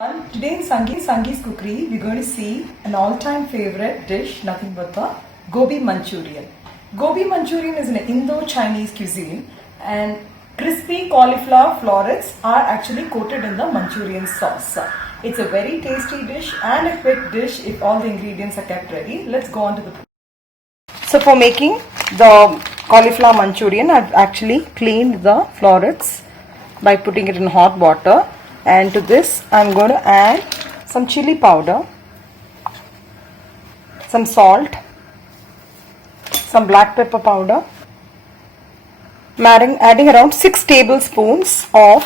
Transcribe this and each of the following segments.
Today in Sangi's Cookery, we're going to see an all-time favorite dish, nothing but the Gobi Manchurian. Gobi Manchurian is an Indo-Chinese cuisine and crispy cauliflower florets are actually coated in the Manchurian sauce. It's a very tasty dish and a quick dish if all the ingredients are kept ready. Let's go on to the... So for making the cauliflower Manchurian, I've actually cleaned the florets by putting it in hot water. And to this I'm going to add some chili powder, some salt, some black pepper powder. I'm adding around 6 tablespoons of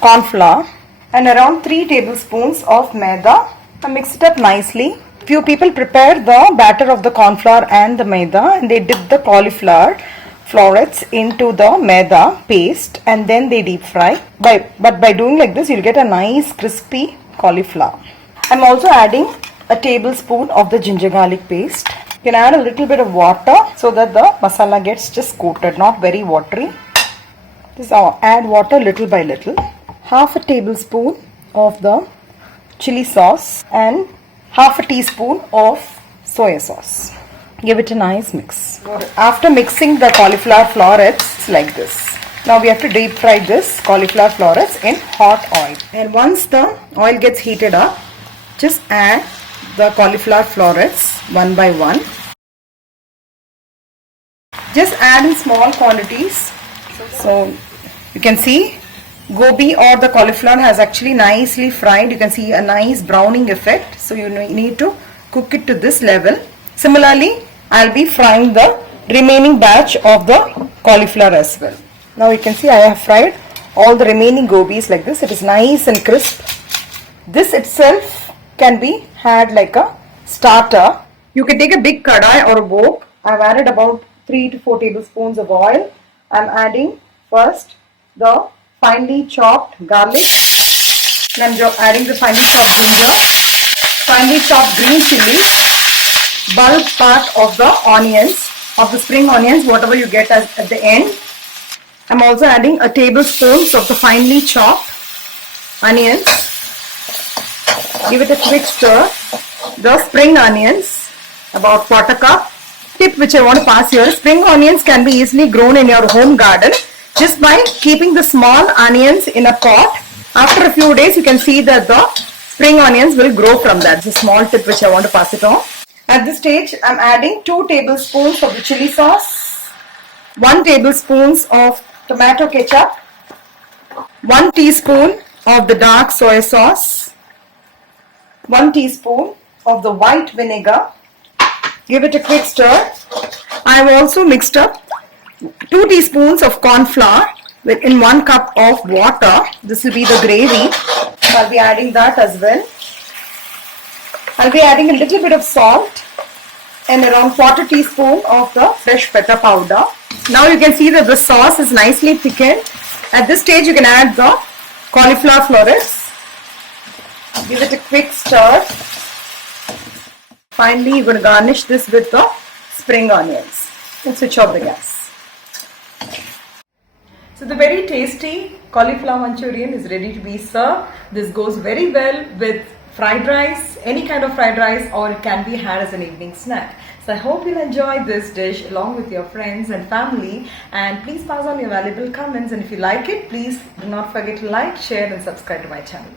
corn flour and around 3 tablespoons of maida. I mix it up nicely. Few people prepare the batter of the corn flour and the maida and they dip the cauliflower florets into the maida paste and then they deep fry. But by doing like this, you'll get a nice crispy cauliflower. I'm also adding a tablespoon of the ginger garlic paste. You can add a little bit of water so that the masala gets just coated, not very watery. Just add water little by little. Half a tablespoon of the chili sauce and half a teaspoon of soya sauce. Give it a nice mix. After mixing the cauliflower florets like this. Now we have to deep fry this cauliflower florets in hot oil. And once the oil gets heated up, just add the cauliflower florets one by one. Just add in small quantities. So you can see gobi or the cauliflower has actually nicely fried. You can see a nice browning effect. So you need to cook it to this level. Similarly, I'll be frying the remaining batch of the cauliflower as well. Now you can see I have fried all the remaining gobis like this. It is nice and crisp. This itself can be had like a starter. You can take a big kadai or a wok. I've added about 3 to 4 tablespoons of oil. I'm adding first the finely chopped garlic. And I'm adding the finely chopped ginger, finely chopped green chili, bulb part of the onions, of the spring onions, whatever you get at the end. I'm also adding a tablespoon of the finely chopped onions. Give it a quick stir. The spring onions, about 1/4 cup. Tip which I want to pass here, spring onions can be easily grown in your home garden just by keeping the small onions in a pot. After a few days you can see that the spring onions will grow from that. It's a small tip which I want to pass it on. At this stage, I'm adding 2 tablespoons of the chili sauce, 1 tablespoon of tomato ketchup, 1 teaspoon of the dark soy sauce, 1 teaspoon of the white vinegar. Give it a quick stir. I've also mixed up 2 teaspoons of corn flour in 1 cup of water. This will be the gravy. I'll be adding that as well. I'll be adding a little bit of salt and around 1/4 teaspoon of the fresh pepper powder. Now you can see that the sauce is nicely thickened. At this stage you can add the cauliflower florets. Give it a quick stir. Finally you're going to garnish this with the spring onions. And switch off the gas. So the very tasty cauliflower Manchurian is ready to be served. This goes very well with fried rice, any kind of fried rice, or it can be had as an evening snack. So I hope you'll enjoy this dish along with your friends and family, and please pass on your valuable comments, and if you like it, please do not forget to like, share and subscribe to my channel.